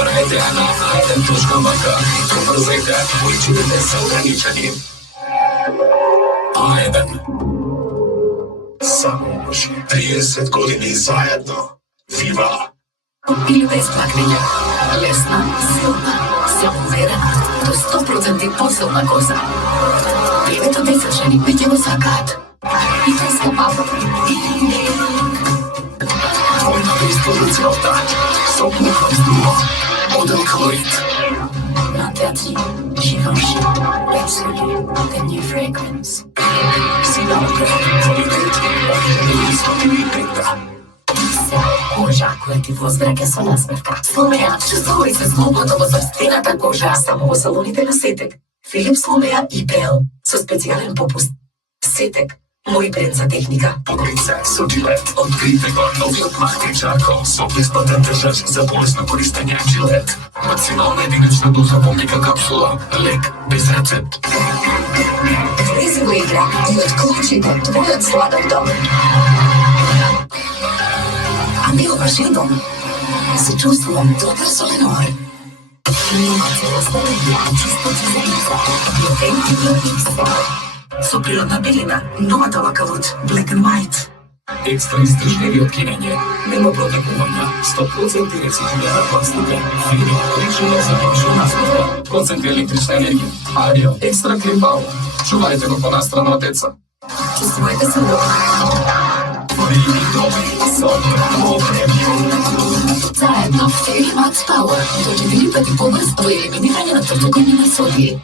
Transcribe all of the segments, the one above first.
Направете на A1.bg и побрзайте, учите се ограничени. A1. Само може 30 години заедно. Вива! Или без плакнења. Лесна, силна, самоуверена, до 100% посилна коза. Девето месечени веќе го сакаат. И тој скапава. Твојната исполнителта со буквално модел Клоид. На театри, Givenchy, Absolutely, the new fragrance. Синалка, квалитет, и пета. Кожа која ти возбраќа со насмевка. Сломеја, чувствувај се слободно во собствената кожа, само во салоните на Сетек. Филип Сломеја и Пел со специјален попуст. Сетек, мој бренд за техника. Поглице со Gillette. Открите го новиот махти чаркол со бесплатен држач за полесно користење Gillette. Максимална единична доза помника капсула. Лек без рецепт. Влези во игра и отклучи го твојот сладок дом. Ами овашен дом се чувствувам добро со Ленор. Нема целоста регија, чистоти за лица, Noventino X. Со природна белина, новата лакавот, Black and White. Екстра издржливи од кинење, нема протекувања, 100% рециклирана пластика, фирми, решено за вашу насмевка, проценти електрична енергија, Арио, екстра клин пауер. Чувајте го понастрано од деца. Чувствувате се добро. Твои доми со ново премиум. Заедно, Fairy Max Power, до 4 пати побрз во елиминирање на тврдокање на соди.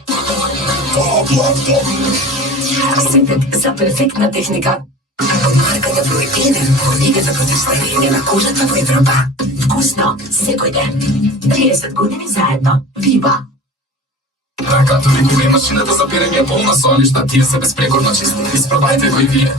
Сетек за перфектна техника. Марката број 1 во лигата против сларење на кожата во Европа. Вкусно, секој ден. 30 години заедно. Вива! Раката ви го машината за перење полна солишта, тие се безпрекорно чисти. Испробајте го и вие.